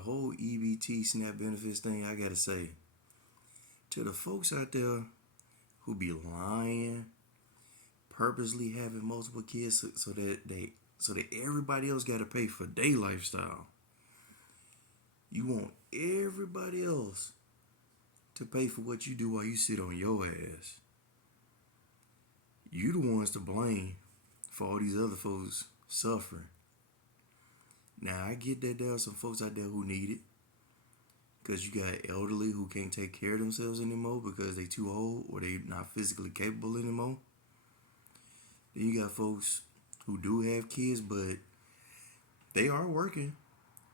whole EBT SNAP benefits thing, I gotta say, to the folks out there who be lying, purposely having multiple kids so that everybody else gotta pay for their lifestyle. You want everybody else to pay for what you do while you sit on your ass. You the ones to blame for all these other folks suffering. Now I get that there are some folks out there who need it. Because you got elderly who can't take care of themselves anymore because they too old or they not physically capable anymore. Then you got folks who do have kids, but they are working.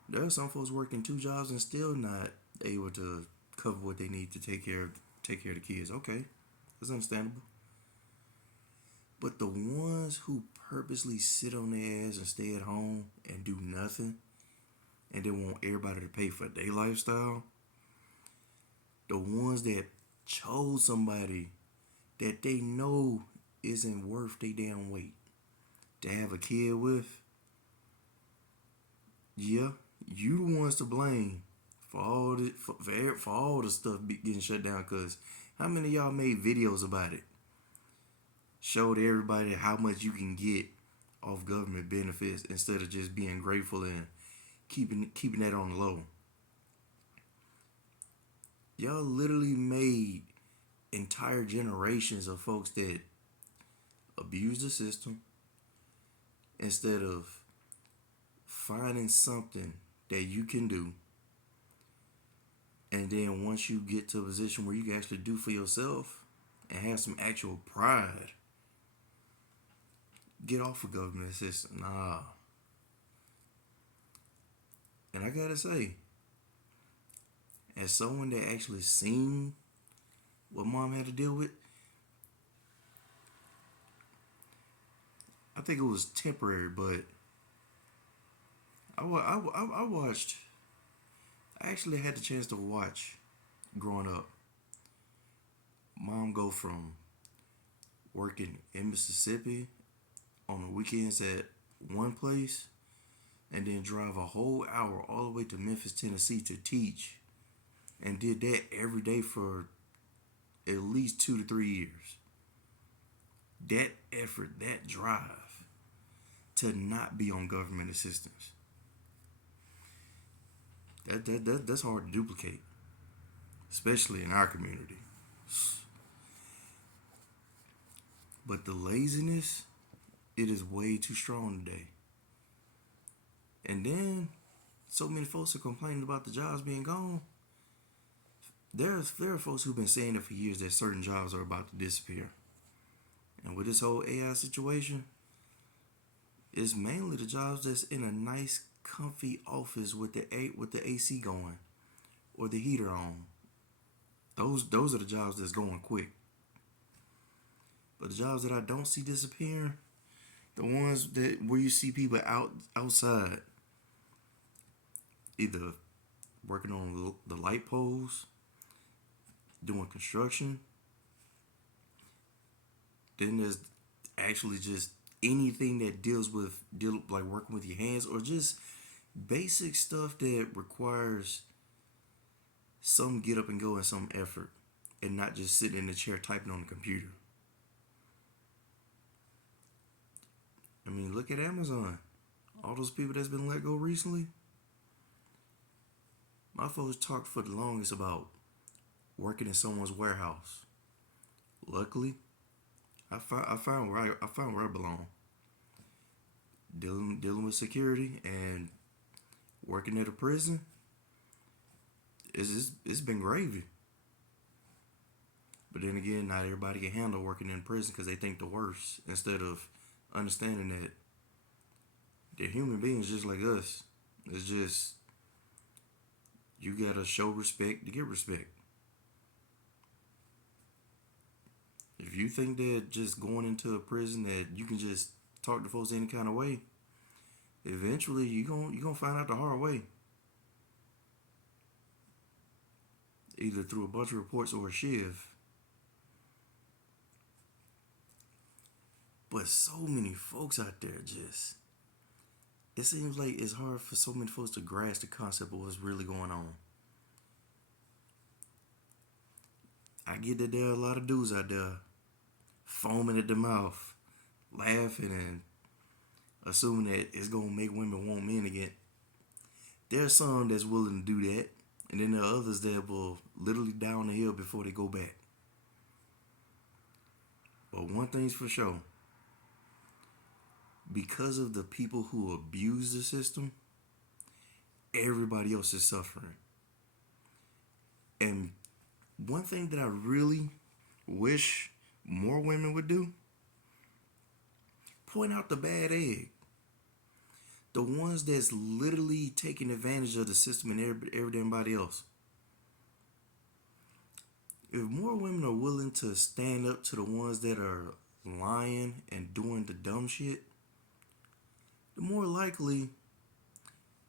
There are some folks working two jobs and still not able to cover what they need to take care of the kids. Okay, that's understandable. But the ones who purposely sit on their ass and stay at home and do nothing, and they want everybody to pay for their lifestyle, the ones that chose somebody that they know isn't worth their damn weight to have a kid with, yeah, you the ones to blame for all the stuff getting shut down. Cause how many of y'all made videos about it? Showed everybody how much you can get off government benefits instead of just being grateful and keeping that on the low. Y'all literally made entire generations of folks that abuse the system instead of finding something that you can do. And then once you get to a position where you can actually do for yourself and have some actual pride, get off of government assistance. Nah. And I gotta say, as someone that actually seen what mom had to deal with, I think it was temporary, but I watched, I actually had the chance to watch growing up. Mom go from working in Mississippi on the weekends at one place and then drive a whole hour all the way to Memphis, Tennessee to teach, and did that every day for at least 2 to 3 years. That effort, that drive to not be on government assistance, that's hard to duplicate, especially in our community. But the laziness, it is way too strong today. And then so many folks are complaining about the jobs being gone. There are folks who've been saying it for years that certain jobs are about to disappear. And with this whole AI situation, it's mainly the jobs that's in a nice, comfy office with the AC going or the heater on. Those are the jobs that's going quick. But the jobs that I don't see disappearing, the ones that where you see people outside, either working on the light poles, doing construction. Then there's actually just anything that deal like working with your hands or just basic stuff that requires some get up and go and some effort and not just sitting in the chair typing on the computer. I mean, look at Amazon. All those people that's been let go recently. My folks talked for the longest about working in someone's warehouse. Luckily, I found where I belong. Dealing with security and working at a prison. It's been gravy. But then again, not everybody can handle working in prison because they think the worst instead of understanding that they're human beings just like us. It's just you gotta show respect to get respect. If you think that just going into a prison that you can just talk to folks any kind of way, eventually you gonna find out the hard way. Either through a bunch of reports or a shiv. But so many folks out there just it seems like it's hard for so many folks to grasp the concept of what's really going on. I get that there are a lot of dudes out there foaming at the mouth, laughing and assuming that it's gonna make women want men again. There's some that's willing to do that, and then there are others that will literally down the hill before they go back. But one thing's for sure, because of the people who abuse the system, everybody else is suffering. And one thing that I really wish more women would do, point out the bad egg. The ones that's literally taking advantage of the system and everybody else. If more women are willing to stand up to the ones that are lying and doing the dumb shit, the more likely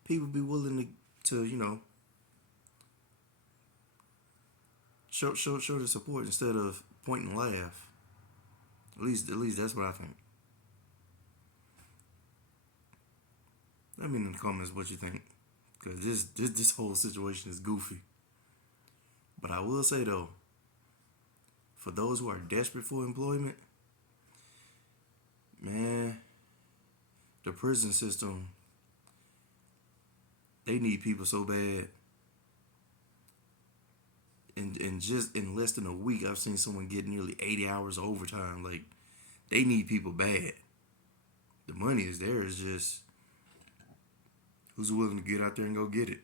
people be willing to show the support instead of point and laugh. At least that's what I think. Let me know in the comments what you think, because this whole situation is goofy. But I will say though, for those who are desperate for employment, man, the prison system, they need people so bad. And just in less than a week, I've seen someone get nearly 80 hours of overtime. Like, they need people bad. The money is there. It's just who's willing to get out there and go get it.